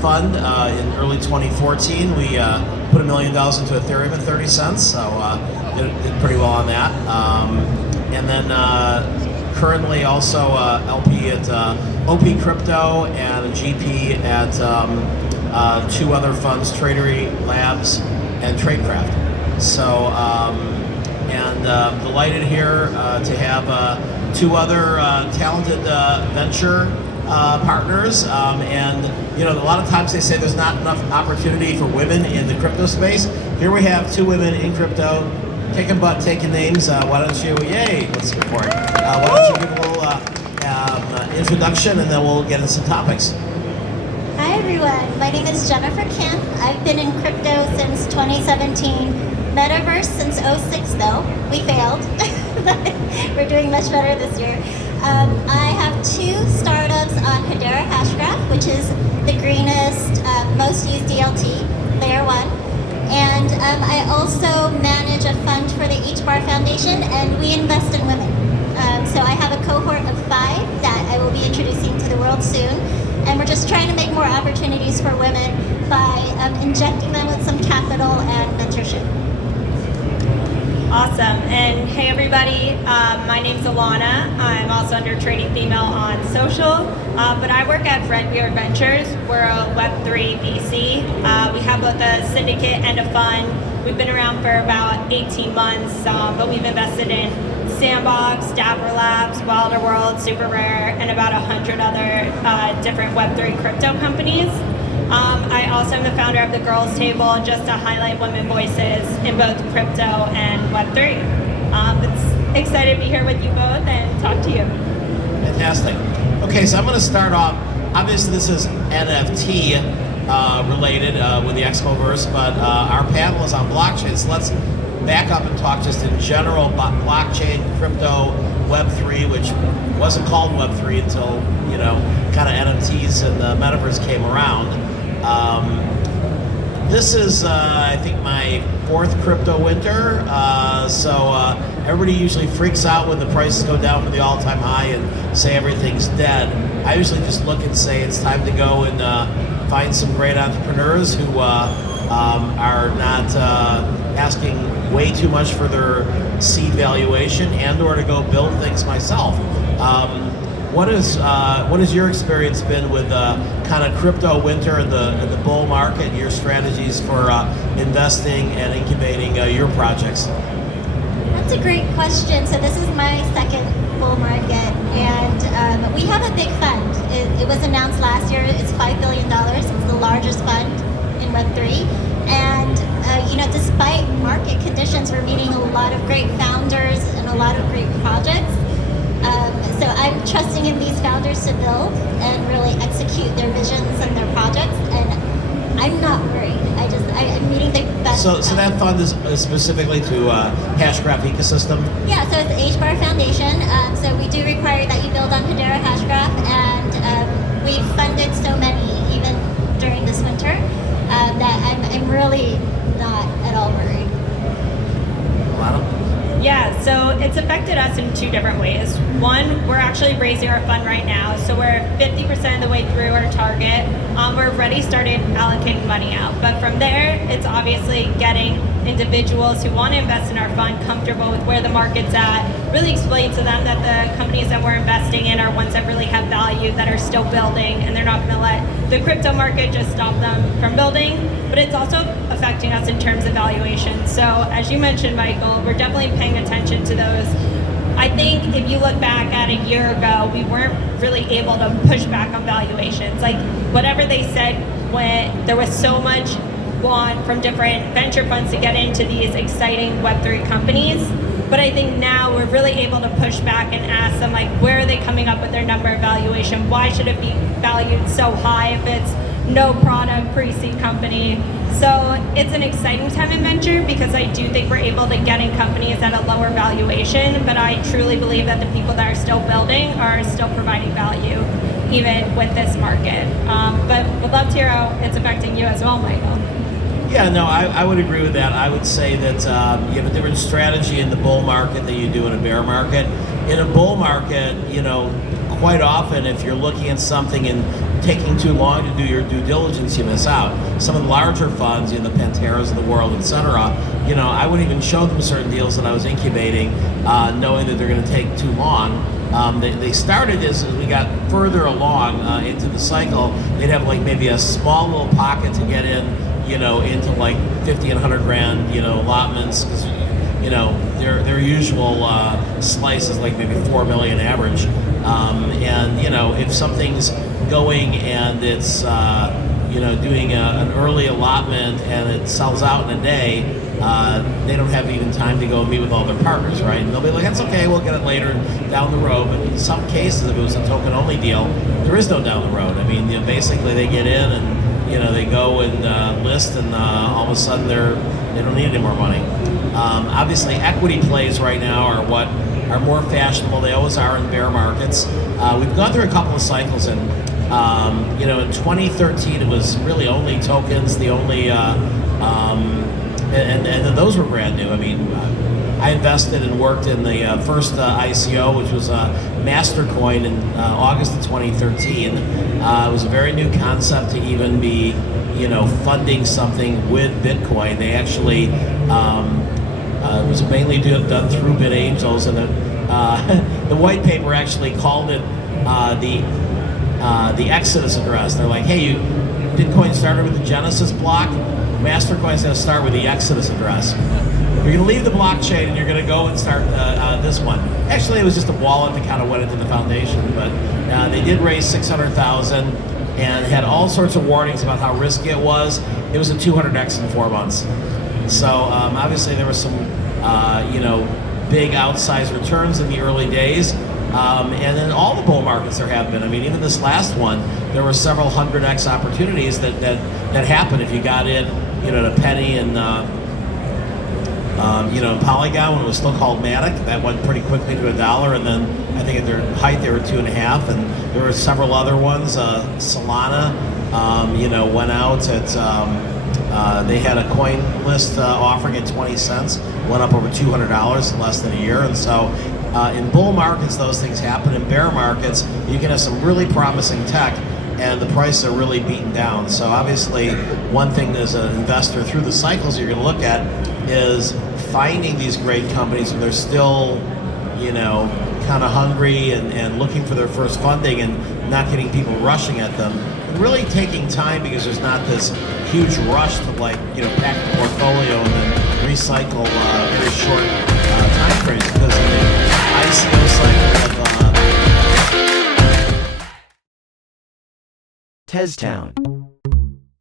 fund in early 2014. We put $1 million into Ethereum at 30 cents, so did pretty well on that. And then currently also LP at OP Crypto and a GP at two other funds, Tradery Labs and Tradecraft. So, and delighted here to have two other talented venture partners. And you know, a lot of times they say there's not enough opportunity for women in the crypto space. Here we have two women in crypto, kicking butt, taking names. Why don't you, yay, let's support. Why don't you give a little introduction and then we'll get into some topics. Hi everyone, my name is Jennifer Kent. I've been in crypto since 2017. Metaverse since 06 though. We failed, but we're doing much better this year. I have two startups on Hedera Hashgraph, which is the greenest, most used DLT, layer 1. And I also manage a fund for the HBAR Foundation, and we invest in women. So I have a cohort of 5 that I will be introducing to the world soon. And we're just trying to make more opportunities for women by injecting them with some capital and mentorship. Awesome. And hey everybody, my name's Alana. I'm also under Trading Female on social, but I work at Redbeard Ventures. We're a Web3 VC. We have both a syndicate and a fund. We've been around for about 18 months, but we've invested in Sandbox, Dapper Labs, Wilder World, Super Rare, and about 100 other different Web3 crypto companies. I also am the founder of the Girls Table, just to highlight women voices in both crypto and Web3. It's excited to be here with you both and talk to you. Fantastic. Okay, so I'm going to start off. Obviously, this is NFT related with the Expoverse, but our panel is on blockchain. So let's back up and talk just in general about blockchain, crypto, Web3, which wasn't called Web3 until, you know, kind of NFTs and the metaverse came around. This is, I think, my 4th crypto winter. So everybody usually freaks out when the prices go down from the all-time high and say everything's dead. I usually just look and say it's time to go and find some great entrepreneurs who are not asking way too much for their seed valuation and or to go build things myself. What is your experience been with kind of crypto winter and the bull market and your strategies for investing and incubating your projects? That's a great question. So this is my 2nd bull market, and we have a big fund. It was announced last year. It's $5 billion. It's the largest fund in Web3. And you know, despite market conditions, we're meeting a lot of great founders and a lot of great projects. So I'm trusting in these founders to build and really execute their visions and their projects, and I'm not worried. I'm meeting the best. So that fund is specifically to Hashgraph ecosystem? Yeah, so it's the HBAR Foundation. So we do require that you build on Hedera Hashgraph, and we've funded so many, even during this winter, that I'm really not at all worried. Alana? Yeah, so it's affected us in 2 different ways. One, we're actually raising our fund right now, so we're 50% of the way through our target. We're already started allocating money out, but from there, it's obviously getting individuals who want to invest in our fund comfortable with where the market's at, really explain to them that the companies that we're investing in are ones that really have value, that are still building, and they're not going to let the crypto market just stop them from building. But it's also affecting us in terms of valuation. So as you mentioned, Michael, we're definitely paying attention to those. I think if you look back at a year ago, we weren't really able to push back on valuations. Like whatever they said, when there was so much want from different venture funds to get into these exciting Web3 companies. But I think now we're really able to push back and ask them, like, where are they coming up with their number of valuation? Why should it be valued so high if it's no product, pre-seed company? So it's an exciting time in venture because I do think we're able to get in companies at a lower valuation, but I truly believe that the people that are still building are still providing value, even with this market. But would love to hear how it's affecting you as well, Michael. Yeah, no, I would agree with that. I would say that you have a different strategy in the bull market than you do in a bear market. In a bull market, you know, quite often if you're looking at something and taking too long to do your due diligence, you miss out. Some of the larger funds, the Panteras of the world, etc., I wouldn't even show them certain deals that I was incubating, knowing that they're going to take too long. They started as we got further along into the cycle, they'd have like maybe a small little pocket to get in, into like 50 and 100 grand, allotments, because their usual slice is like maybe 4 million average. And if something's going and it's doing an early allotment and it sells out in a day, they don't have even time to go meet with all their partners, right? And they'll be like, that's okay, we'll get it later down the road. But in some cases, if it was a token only deal, there is no down the road. I mean, basically they get in and they go and list, and all of a sudden they don't need any more money. Obviously, equity plays right now are what are more fashionable. They always are in bear markets. We've gone through a couple of cycles, and in 2013 it was really only tokens, the only, and those were brand new. I mean, I invested and worked in the first ICO, which was Mastercoin in August of 2013. It was a very new concept to even be, funding something with Bitcoin. They actually, it was mainly done through BitAngels, and the white paper actually called it the Exodus address. They're like, hey, Bitcoin started with the Genesis block. Mastercoin's going to start with the Exodus address. You're going to leave the blockchain and you're going to go and start this one. Actually, it was just a wallet that kind of went into the foundation, but they did raise $600,000 and had all sorts of warnings about how risky it was. It was a 200x in 4 months. So obviously there was some, big outsized returns in the early days. And then all the bull markets there have been. I mean, even this last one, there were several 100x opportunities that happened if you got in, at a penny and, Polygon when it was still called Matic. That went pretty quickly to $1, and then I think at their height they were 2.5, and there were several other ones. Solana, went out at, they had a coin list offering at 20 cents, went up over $200 in less than a year, and so in bull markets, those things happen. In bear markets, you can have some really promising tech, and the prices are really beaten down. So obviously, one thing as an investor through the cycles you're going to look at is finding these great companies when they're still, kind of hungry and looking for their first funding and not getting people rushing at them. And really taking time, because there's not this huge rush to pack the portfolio and then recycle very short time frames, because in the ICO cycle of TezTowm.